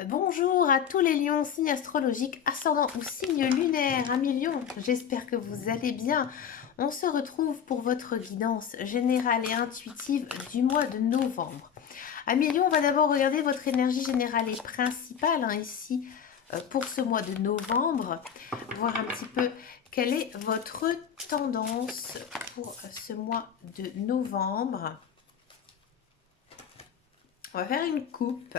Bonjour à tous les lions, signes astrologiques, ascendant ou signe lunaire. Amis lions, j'espère que vous allez bien. On se retrouve pour votre guidance générale et intuitive du mois de novembre. Amis lions, on va d'abord regarder votre énergie générale et principale ici pour ce mois de novembre. Voir un petit peu quelle est votre tendance pour ce mois de novembre. On va faire une coupe.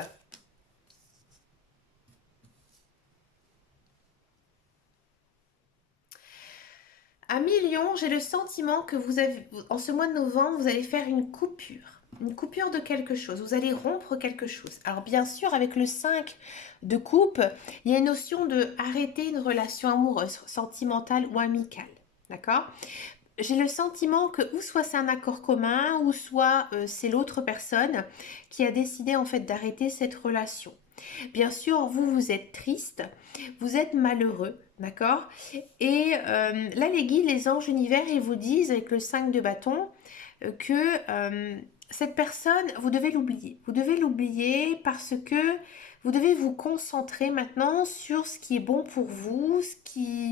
Amis Lion, j'ai le sentiment que en ce mois de novembre, vous allez faire une coupure de quelque chose, vous allez rompre quelque chose. Alors bien sûr, avec le 5 de coupe, il y a une notion de arrêter une relation amoureuse, sentimentale ou amicale, d'accord? J'ai le sentiment que ou soit c'est un accord commun, ou soit c'est l'autre personne qui a décidé en fait d'arrêter cette relation. Bien sûr, vous êtes triste, vous êtes malheureux, d'accord? Et là, les guides, les anges univers, ils vous disent avec le 5 de bâton que cette personne, vous devez l'oublier. Vous devez l'oublier parce que vous devez vous concentrer maintenant sur ce qui est bon pour vous, ce qui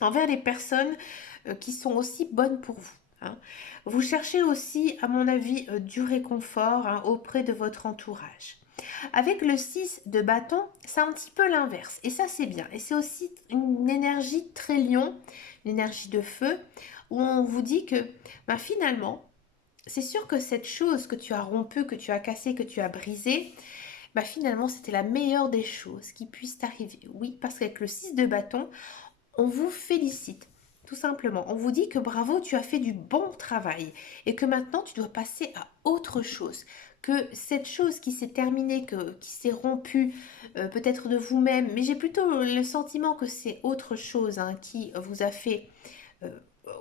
envers les personnes qui sont aussi bonnes pour vous. Hein. Vous cherchez aussi, à mon avis, du réconfort auprès de votre entourage. Avec le 6 de bâton, c'est un petit peu l'inverse. Et ça, c'est bien. Et c'est aussi une énergie très lion, une énergie de feu, où on vous dit que finalement, c'est sûr que cette chose que tu as rompue, que tu as cassée, que tu as brisée, finalement, c'était la meilleure des choses qui puissent t'arriver. Oui, parce qu'avec le 6 de bâton, on vous félicite. Tout simplement, on vous dit que bravo, tu as fait du bon travail et que maintenant tu dois passer à autre chose. Que cette chose qui s'est terminée, qui s'est rompue, peut-être de vous-même, mais j'ai plutôt le sentiment que c'est autre chose qui vous a fait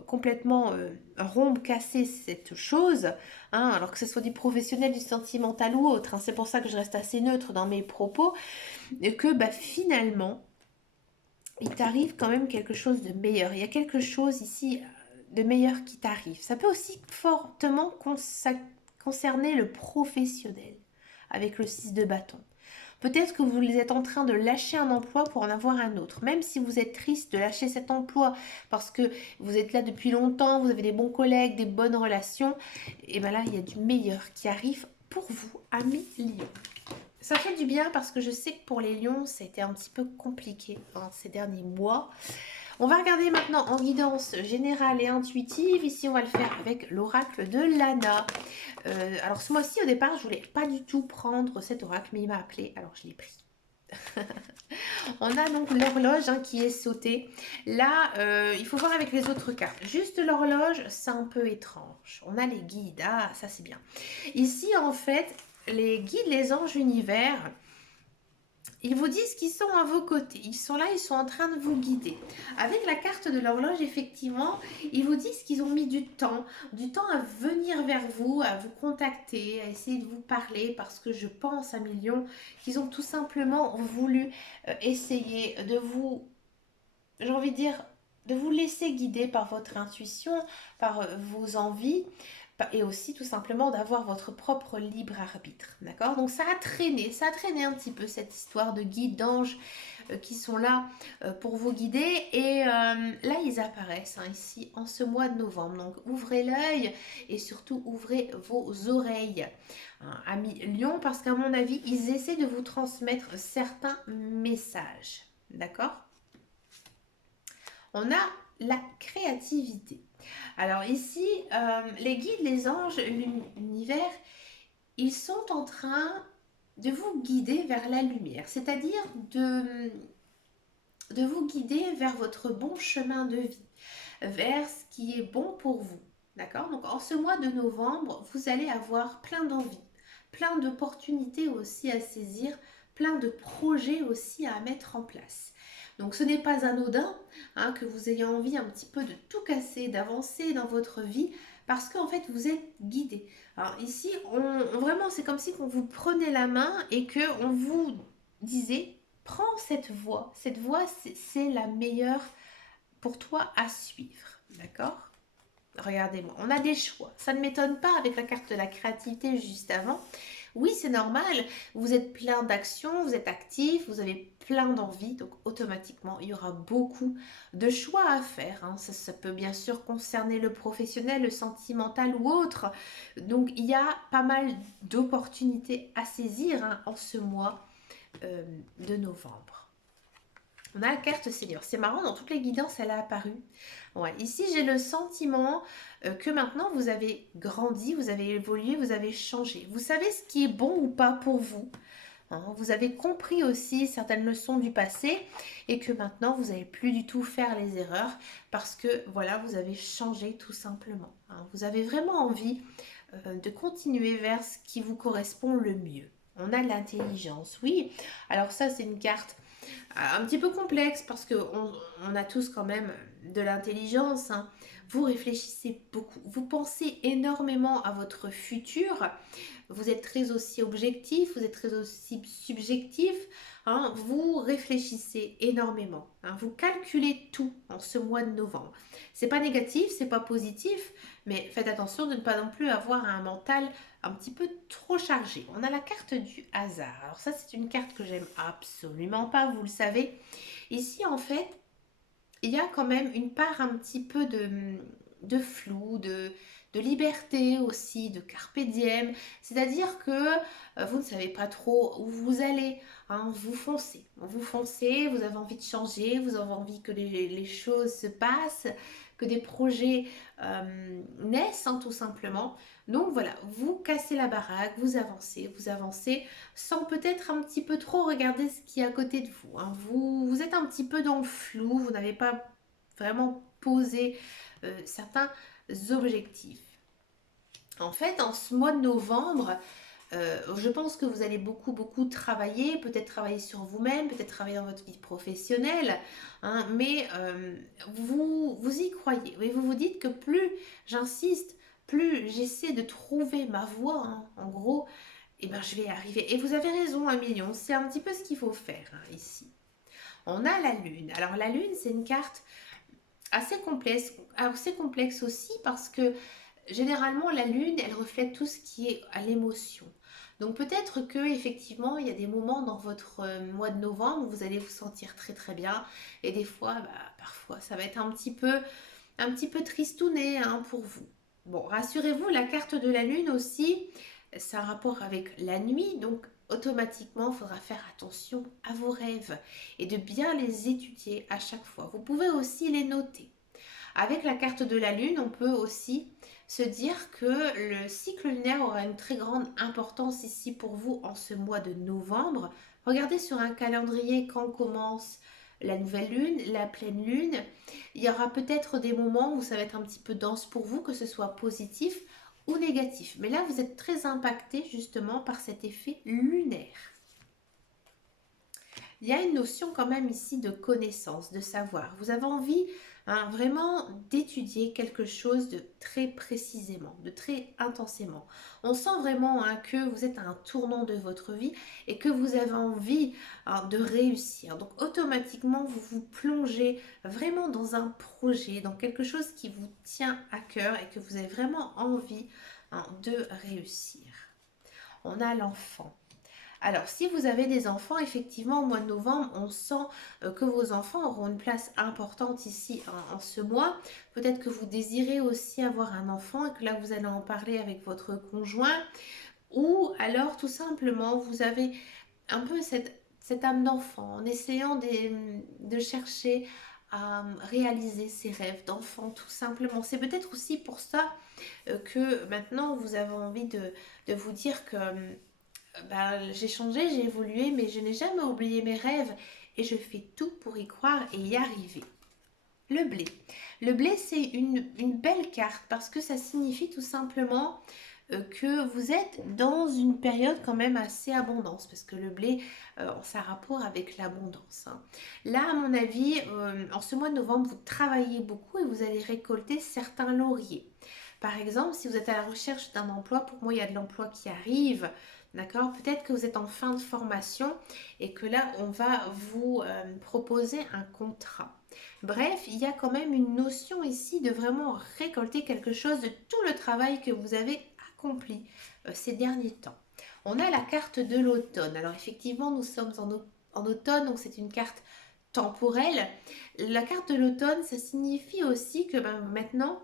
complètement rompre, casser cette chose, alors que ce soit du professionnel, du sentimental ou autre. C'est pour ça que je reste assez neutre dans mes propos, et que finalement, il t'arrive quand même quelque chose de meilleur. Il y a quelque chose ici de meilleur qui t'arrive. Ça peut aussi fortement concerner le professionnel avec le 6 de bâton. Peut-être que vous êtes en train de lâcher un emploi pour en avoir un autre. Même si vous êtes triste de lâcher cet emploi parce que vous êtes là depuis longtemps, vous avez des bons collègues, des bonnes relations, et bien là, il y a du meilleur qui arrive pour vous, amis Lion. Ça fait du bien parce que je sais que pour les lions, ça a été un petit peu compliqué ces derniers mois. On va regarder maintenant en guidance générale et intuitive. Ici, on va le faire avec l'oracle de Lana. Alors, ce mois-ci, au départ, je voulais pas du tout prendre cet oracle, mais il m'a appelé, alors je l'ai pris. On a donc l'horloge qui est sautée. Là, il faut voir avec les autres cartes. Juste l'horloge, c'est un peu étrange. On a les guides, ça c'est bien. Ici, en fait, les guides, les anges univers, ils vous disent qu'ils sont à vos côtés. Ils sont là, ils sont en train de vous guider. Avec la carte de l'horloge, effectivement, ils vous disent qu'ils ont mis du temps à venir vers vous, à vous contacter, à essayer de vous parler, parce que je pense à millions qu'ils ont tout simplement voulu essayer de vous, j'ai envie de dire, de vous laisser guider par votre intuition, par vos envies, et aussi tout simplement d'avoir votre propre libre arbitre, d'accord? Donc ça a traîné un petit peu cette histoire de guides, d'anges qui sont là pour vous guider, et là ils apparaissent ici en ce mois de novembre, donc ouvrez l'œil et surtout ouvrez vos oreilles, amis Lion, parce qu'à mon avis ils essaient de vous transmettre certains messages, d'accord? On a la créativité. Alors ici, les guides, les anges, l'univers, ils sont en train de vous guider vers la lumière, c'est-à-dire de vous guider vers votre bon chemin de vie, vers ce qui est bon pour vous. D'accord? Donc en ce mois de novembre, vous allez avoir plein d'envies, plein d'opportunités aussi à saisir, plein de projets aussi à mettre en place. Donc ce n'est pas anodin que vous ayez envie un petit peu de tout casser, d'avancer dans votre vie, parce qu'en fait vous êtes guidé. Alors ici, vraiment c'est comme si on vous prenait la main et qu'on vous disait, prends cette voie. Cette voie, c'est la meilleure pour toi à suivre. D'accord? Regardez-moi, on a des choix. Ça ne m'étonne pas avec la carte de la créativité juste avant, Oui, c'est normal. Vous êtes plein d'actions, vous êtes actif, vous avez plein d'envie. Donc, automatiquement, il y aura beaucoup de choix à faire, hein. Ça peut bien sûr concerner le professionnel, le sentimental ou autre. Donc, il y a pas mal d'opportunités à saisir, hein, en ce mois de novembre. On a la carte Seigneur. C'est marrant, dans toutes les guidances, elle a apparu. Ouais, ici, j'ai le sentiment que maintenant, vous avez grandi, vous avez évolué, vous avez changé. Vous savez ce qui est bon ou pas pour vous, hein. Vous avez compris aussi certaines leçons du passé et que maintenant, vous n'allez plus du tout faire les erreurs parce que, voilà, vous avez changé tout simplement, hein. Vous avez vraiment envie de continuer vers ce qui vous correspond le mieux. On a l'intelligence, oui. Alors ça, c'est une carte un petit peu complexe parce qu'on a tous quand même de l'intelligence, hein. Vous réfléchissez beaucoup, vous pensez énormément à votre futur, vous êtes très aussi objectif, vous êtes très aussi subjectif, hein. Vous réfléchissez énormément, hein. Vous calculez tout en ce mois de novembre. C'est pas négatif, c'est pas positif, mais faites attention de ne pas non plus avoir un mental un petit peu trop chargé. On a la carte du hasard. Alors ça, c'est une carte que j'aime absolument pas, vous le savez. Ici, en fait, il y a quand même une part un petit peu de flou, de liberté aussi, de carpe diem. C'est-à-dire que vous ne savez pas trop où vous allez, hein. Vous foncez. Vous foncez, vous avez envie de changer, vous avez envie que les choses se passent, que des projets naissent, hein, tout simplement. Donc voilà, vous cassez la baraque, vous avancez sans peut-être un petit peu trop regarder ce qui est à côté de vous, hein. Vous êtes un petit peu dans le flou, vous n'avez pas vraiment posé certains objectifs. En fait, en ce mois de novembre, je pense que vous allez beaucoup travailler, peut-être travailler sur vous-même, peut-être travailler dans votre vie professionnelle, hein, mais vous y croyez. Oui, vous vous dites que plus j'insiste, plus j'essaie de trouver ma voie, hein, en gros, et ben je vais y arriver. Et vous avez raison, 1 million, c'est un petit peu ce qu'il faut faire, hein, ici. On a la lune. Alors la lune, c'est une carte assez complexe aussi parce que généralement la lune, elle reflète tout ce qui est à l'émotion. Donc peut-être que effectivement, il y a des moments dans votre mois de novembre où vous allez vous sentir très bien et des fois, bah, parfois, ça va être un petit peu tristouné, hein, pour vous. Bon, rassurez-vous, la carte de la lune aussi, c'est un rapport avec la nuit, donc automatiquement, il faudra faire attention à vos rêves et de bien les étudier à chaque fois. Vous pouvez aussi les noter. Avec la carte de la lune, on peut aussi se dire que le cycle lunaire aura une très grande importance ici pour vous en ce mois de novembre. Regardez sur un calendrier quand commence la nouvelle lune, la pleine lune. Il y aura peut-être des moments où ça va être un petit peu dense pour vous, que ce soit positif ou négatif. Mais là, vous êtes très impacté justement par cet effet lunaire. Il y a une notion quand même ici de connaissance, de savoir. Vous avez envie, hein, vraiment d'étudier quelque chose de très précisément, de très intensément. On sent vraiment, hein, que vous êtes à un tournant de votre vie et que vous avez envie, hein, de réussir. Donc automatiquement, vous vous plongez vraiment dans un projet, dans quelque chose qui vous tient à cœur et que vous avez vraiment envie, hein, de réussir. On a l'enfant. Alors, si vous avez des enfants, effectivement, au mois de novembre, on sent que vos enfants auront une place importante ici en ce mois. Peut-être que vous désirez aussi avoir un enfant et que là, vous allez en parler avec votre conjoint. Ou alors, tout simplement, vous avez un peu cette âme d'enfant en essayant de chercher à réaliser ses rêves d'enfant, tout simplement. C'est peut-être aussi pour ça que maintenant, vous avez envie de vous dire que bah, j'ai changé, j'ai évolué, mais je n'ai jamais oublié mes rêves et je fais tout pour y croire et y arriver. Le blé. Le blé, c'est une belle carte parce que ça signifie tout simplement que vous êtes dans une période quand même assez abondance parce que le blé, ça a rapport avec l'abondance, hein. Là, à mon avis, en ce mois de novembre, vous travaillez beaucoup et vous allez récolter certains lauriers. Par exemple, si vous êtes à la recherche d'un emploi, pour moi, il y a de l'emploi qui arrive. D'accord? Peut-être que vous êtes en fin de formation et que là, on va vous proposer un contrat. Bref, il y a quand même une notion ici de vraiment récolter quelque chose de tout le travail que vous avez accompli ces derniers temps. On a la carte de l'automne. Alors effectivement, nous sommes en automne, donc c'est une carte temporelle. La carte de l'automne, ça signifie aussi que ben, maintenant,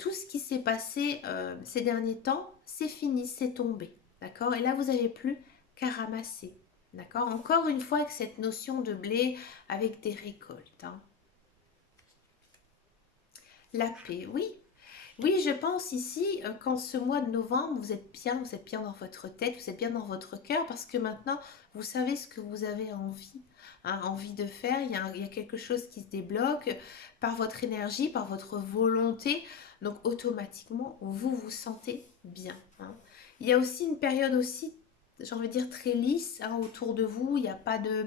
tout ce qui s'est passé ces derniers temps, c'est fini, c'est tombé. D'accord? Et là, vous n'avez plus qu'à ramasser. D'accord? Encore une fois, avec cette notion de blé, avec des récoltes. Hein. La paix, oui. Oui, je pense ici qu'en ce mois de novembre, vous êtes bien dans votre tête, vous êtes bien dans votre cœur parce que maintenant, vous savez ce que vous avez envie, hein, envie de faire. Il y a quelque chose qui se débloque par votre énergie, par votre volonté. Donc, automatiquement, vous vous sentez bien. Hein. Il y a aussi une période aussi, j'ai envie de dire, très lisse hein, autour de vous. Il y a pas de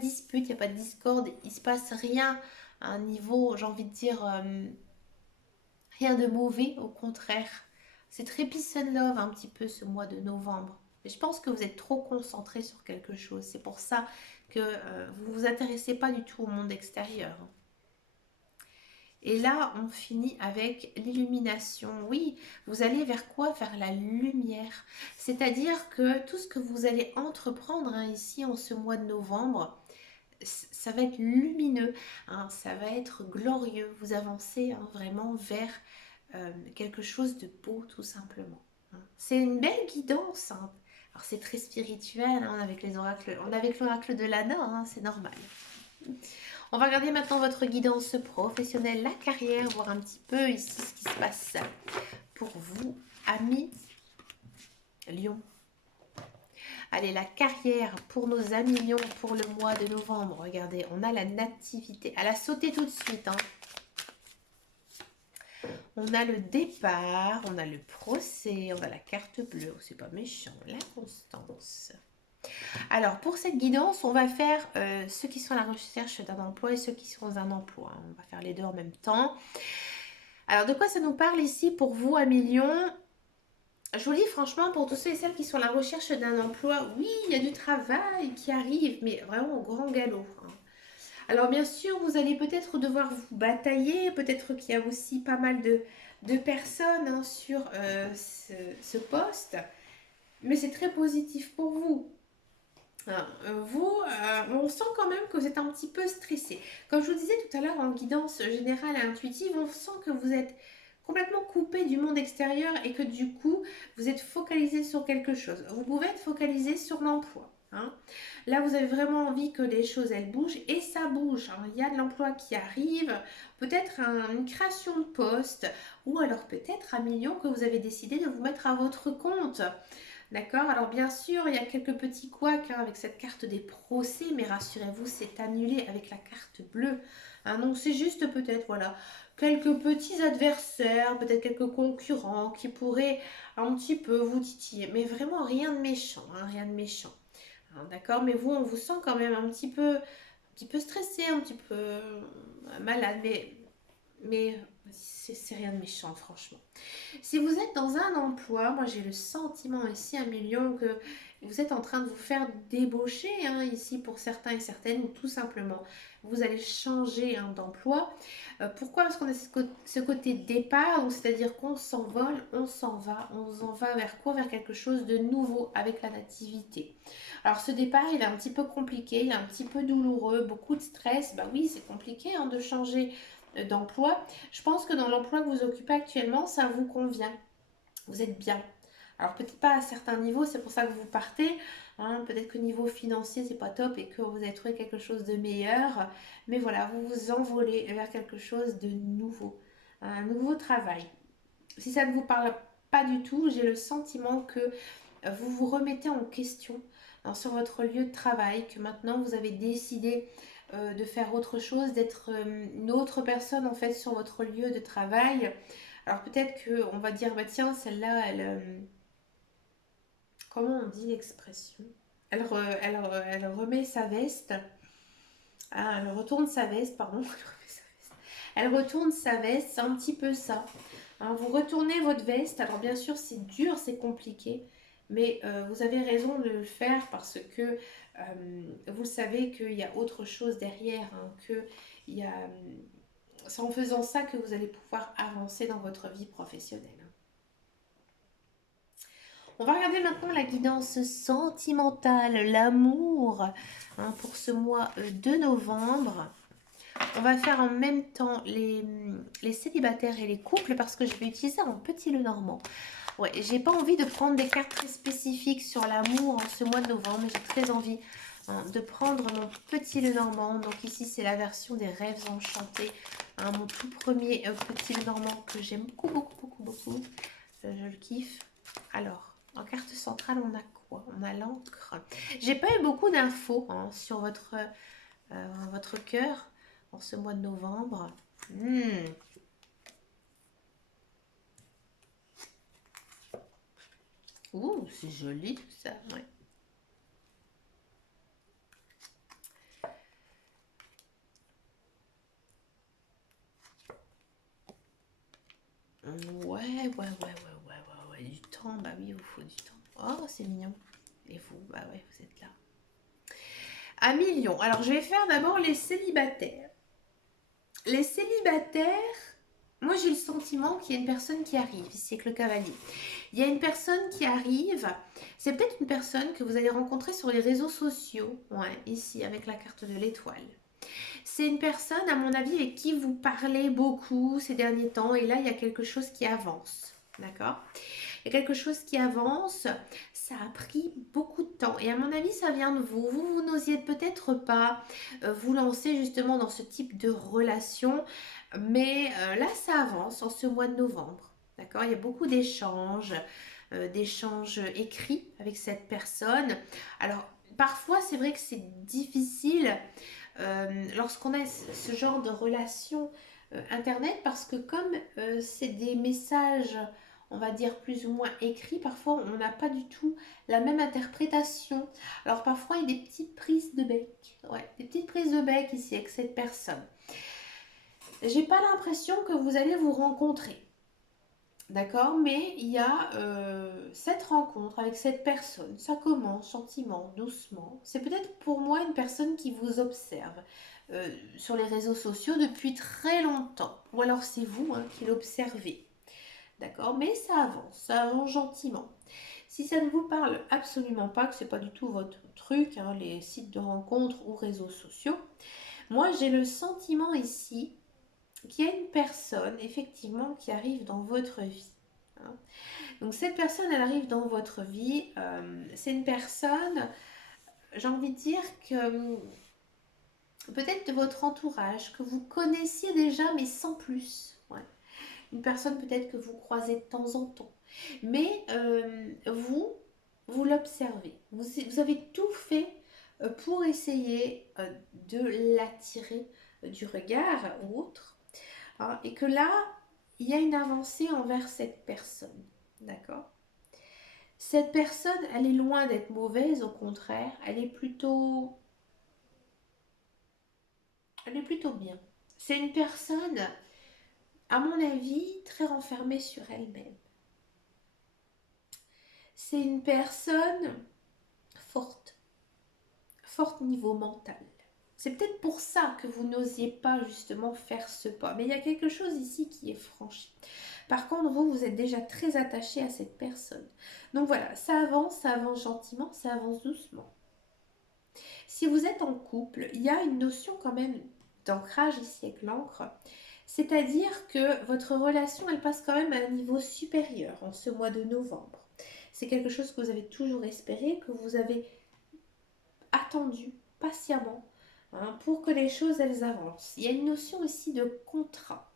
dispute, il n'y a pas de discorde, il ne se passe rien à un niveau, j'ai envie de dire... rien de mauvais, au contraire. C'est très peace and love un petit peu ce mois de novembre. Mais je pense que vous êtes trop concentré sur quelque chose. C'est pour ça que vous ne vous intéressez pas du tout au monde extérieur. Et là, on finit avec l'illumination. Oui, vous allez vers quoi? Vers la lumière. C'est-à-dire que tout ce que vous allez entreprendre hein, ici en ce mois de novembre, ça va être lumineux, hein, ça va être glorieux. Vous avancez hein, vraiment vers quelque chose de beau tout simplement. Hein. C'est une belle guidance. Hein. Alors c'est très spirituel hein, avec les oracles, on est avec l'oracle de Lana, hein, c'est normal. On va regarder maintenant votre guidance professionnelle, la carrière, voir un petit peu ici ce qui se passe pour vous, amis Lion. Allez, la carrière pour nos amis Lion pour le mois de novembre. Regardez, on a la nativité. Elle a sauté tout de suite. Hein. On a le départ, on a le procès, on a la carte bleue. Oh, c'est pas méchant, la constance. Alors, pour cette guidance, on va faire ceux qui sont à la recherche d'un emploi et ceux qui sont dans un emploi. On va faire les deux en même temps. Alors, de quoi ça nous parle ici pour vous, amis Lion? Je vous dis franchement, pour tous ceux et celles qui sont à la recherche d'un emploi, oui, il y a du travail qui arrive, mais vraiment au grand galop. Hein. Alors bien sûr, vous allez peut-être devoir vous batailler, peut-être qu'il y a aussi pas mal de personnes hein, sur ce poste, mais c'est très positif pour vous. On sent quand même que vous êtes un petit peu stressé. Comme je vous disais tout à l'heure en guidance générale et intuitive, on sent que vous êtes complètement coupé du monde extérieur et que du coup, vous êtes focalisé sur quelque chose. Vous pouvez être focalisé sur l'emploi. Hein. Là, vous avez vraiment envie que les choses, elles bougent et ça bouge. Hein. Il y a de l'emploi qui arrive, peut-être une création de poste ou alors peut-être un million que vous avez décidé de vous mettre à votre compte. D'accord? Alors bien sûr, il y a quelques petits couacs hein, avec cette carte des procès, mais rassurez-vous, c'est annulé avec la carte bleue. Hein, donc c'est juste peut-être, voilà, quelques petits adversaires, peut-être quelques concurrents qui pourraient un petit peu vous titiller. Mais vraiment rien de méchant, hein, rien de méchant. Hein, d'accord? Mais vous, on vous sent quand même un petit peu stressé, un petit peu malade, mais c'est rien de méchant, franchement. Si vous êtes dans un emploi, moi j'ai le sentiment ici à million que vous êtes en train de vous faire débaucher hein, ici pour certains et certaines ou tout simplement vous allez changer hein, d'emploi. Pourquoi? Parce qu'on a ce côté départ, donc c'est-à-dire qu'on s'envole, on s'en va, on s'en va vers quoi? Vers quelque chose de nouveau avec la nativité. Alors ce départ il est un petit peu compliqué, il est un petit peu douloureux, beaucoup de stress, bah oui c'est compliqué hein, de changer d'emploi. Je pense que dans l'emploi que vous occupez actuellement, ça vous convient. Vous êtes bien. Alors peut-être pas à certains niveaux, c'est pour ça que vous partez. Hein. Peut-être que niveau financier, c'est pas top et que vous avez trouvé quelque chose de meilleur. Mais voilà, vous vous envolez vers quelque chose de nouveau. Un nouveau travail. Si ça ne vous parle pas du tout, j'ai le sentiment que vous vous remettez en question hein, sur votre lieu de travail, que maintenant vous avez décidé de faire autre chose, d'être une autre personne en fait sur votre lieu de travail. Alors peut-être qu'on va dire, bah tiens, celle-là, comment on dit l'expression? Elle remet sa veste. Ah, elle retourne sa veste, pardon. Elle retourne sa veste, c'est un petit peu ça. Hein, vous retournez votre veste. Alors bien sûr, c'est dur, c'est compliqué. Mais vous avez raison de le faire parce que vous savez qu'il y a autre chose derrière. Hein, c'est en faisant ça que vous allez pouvoir avancer dans votre vie professionnelle. On va regarder maintenant la guidance sentimentale, l'amour, hein, pour ce mois de novembre. On va faire en même temps les célibataires et les couples parce que je vais utiliser un petit Lenormand. Ouais, j'ai pas envie de prendre des cartes très spécifiques sur l'amour en ce mois de novembre, mais j'ai très envie, hein, de prendre mon petit Lenormand. Donc ici, c'est la version des rêves enchantés, hein, mon tout premier petit Lenormand que j'aime beaucoup, beaucoup, beaucoup, beaucoup. Je le kiffe. Alors, en carte centrale, on a quoi? On a l'encre. J'ai pas eu beaucoup d'infos, hein, sur votre cœur en ce mois de novembre. Ouh, c'est joli tout ça. Ouais. Ouais, ouais, ouais, ouais, ouais, ouais, du temps, bah oui, il vous faut du temps. Oh, c'est mignon. Et vous, bah ouais, vous êtes là. À million. Alors, je vais faire d'abord les célibataires. Les célibataires, moi j'ai le sentiment qu'il y a une personne qui arrive, ici avec le cavalier. Il y a une personne qui arrive, c'est peut-être une personne que vous allez rencontrer sur les réseaux sociaux, ouais, ici avec la carte de l'étoile. C'est une personne, à mon avis, avec qui vous parlez beaucoup ces derniers temps, et là il y a quelque chose qui avance, d'accord? Il y a quelque chose qui avance, ça a pris beaucoup de temps. Et à mon avis, ça vient de vous. Vous n'osiez peut-être pas vous lancer justement dans ce type de relation. Mais là, ça avance en ce mois de novembre. D'accord? Il y a beaucoup d'échanges écrits avec cette personne. Alors, parfois, c'est vrai que c'est difficile lorsqu'on a ce genre de relation internet parce que comme c'est des messages, on va dire plus ou moins écrits, parfois on n'a pas du tout la même interprétation. Alors parfois il y a des petites prises de bec, ouais, des petites prises de bec ici avec cette personne. J'ai pas l'impression que vous allez vous rencontrer. D'accord, mais il y a cette rencontre avec cette personne, ça commence gentiment, doucement. C'est peut-être pour moi une personne qui vous observe sur les réseaux sociaux depuis très longtemps. Ou alors c'est vous, hein, qui l'observez. D'accord, mais ça avance gentiment. Si ça ne vous parle absolument pas, que c'est pas du tout votre truc, hein, les sites de rencontres ou réseaux sociaux, moi j'ai le sentiment ici qu'il y a une personne effectivement qui arrive dans votre vie, hein. Donc cette personne, elle arrive dans votre vie. C'est une personne, j'ai envie de dire que peut-être de votre entourage, que vous connaissiez déjà, mais sans plus. Ouais. Une personne peut-être que vous croisez de temps en temps. Mais vous l'observez. Vous avez tout fait pour essayer de l'attirer du regard ou autre, hein, et que là, il y a une avancée envers cette personne. D'accord? Cette personne, elle est loin d'être mauvaise, au contraire, elle est plutôt bien. C'est une personne, à mon avis, très renfermée sur elle-même. C'est une personne forte, forte niveau mental. C'est peut-être pour ça que vous n'osiez pas justement faire ce pas. Mais il y a quelque chose ici qui est franchi. Par contre, vous êtes déjà très attaché à cette personne. Donc voilà, ça avance gentiment, ça avance doucement. Si vous êtes en couple, il y a une notion quand même d'ancrage ici avec l'encre. C'est-à-dire que votre relation, elle passe quand même à un niveau supérieur en ce mois de novembre. C'est quelque chose que vous avez toujours espéré, que vous avez attendu patiemment, hein, pour que les choses, elles avancent. Il y a une notion aussi de contrat.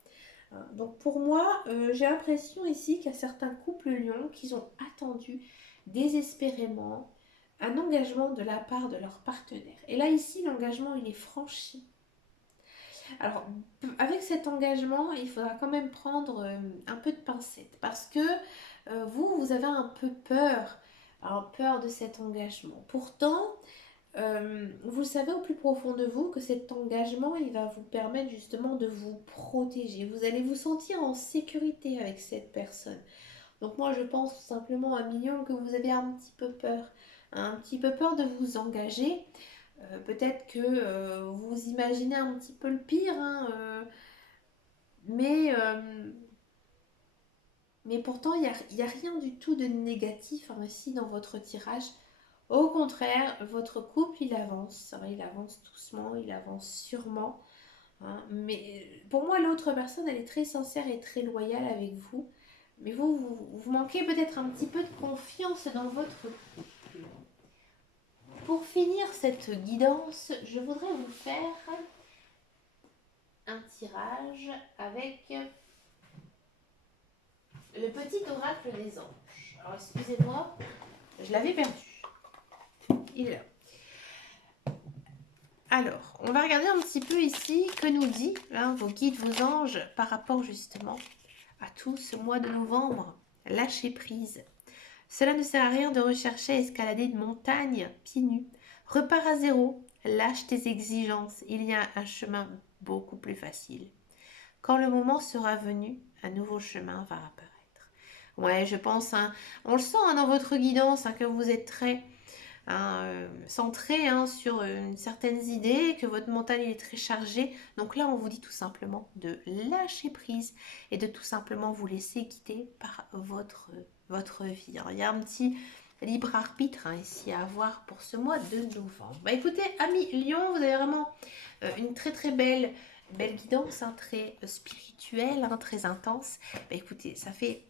Donc pour moi, j'ai l'impression ici qu'il y a certains couples lions qui ont attendu désespérément un engagement de la part de leur partenaire. Et là ici, l'engagement, il est franchi. Alors avec cet engagement, il faudra quand même prendre un peu de pincette parce que vous avez un peu peur, alors, peur de cet engagement. Pourtant, vous savez au plus profond de vous que cet engagement, il va vous permettre justement de vous protéger. Vous allez vous sentir en sécurité avec cette personne. Donc moi, je pense tout simplement à Mignon que vous avez un petit peu peur. Un petit peu peur de vous engager. Peut-être que vous imaginez un petit peu le pire, hein, mais Mais pourtant, il y a rien du tout de négatif hein, ici dans votre tirage. Au contraire, votre couple, il avance doucement, il avance sûrement. Hein. Mais pour moi, l'autre personne, elle est très sincère et très loyale avec vous. Mais vous manquez peut-être un petit peu de confiance dans votre couple. Pour finir cette guidance, je voudrais vous faire un tirage avec le petit oracle des anges. Alors, excusez-moi, je l'avais perdu. Il est là. Alors, on va regarder un petit peu ici que nous dit hein, vos guides, vos anges par rapport justement à tout ce mois de novembre. Lâchez prise. Cela ne sert à rien de rechercher à escalader une montagne pieds nus. Repars à zéro. Lâche tes exigences. Il y a un chemin beaucoup plus facile. Quand le moment sera venu, un nouveau chemin va apparaître. Ouais, je pense, hein, on le sent hein, dans votre guidance hein, que vous êtes très hein, centré hein, sur certaines idées, que votre mental il est très chargé. Donc là, on vous dit tout simplement de lâcher prise et de tout simplement vous laisser guider par votre vie. Alors, il y a un petit libre arbitre hein, ici à avoir pour ce mois de novembre. Bah écoutez, amis Lion, vous avez vraiment une très très belle guidance, hein, très spirituelle, hein, très intense. Bah écoutez, ça fait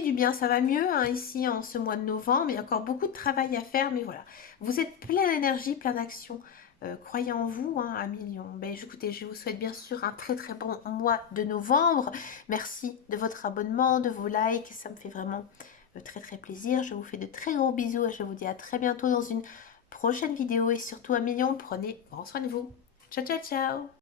du bien, ça va mieux hein, ici en ce mois de novembre. Il y a encore beaucoup de travail à faire, mais voilà. Vous êtes plein d'énergie, plein d'action. Croyez en vous, hein, à millions. Ben, écoutez, je vous souhaite bien sûr un très très bon mois de novembre. Merci de votre abonnement, de vos likes. Ça me fait vraiment très très plaisir. Je vous fais de très gros bisous et je vous dis à très bientôt dans une prochaine vidéo. Et surtout, à millions, prenez grand soin de vous. Ciao, ciao, ciao!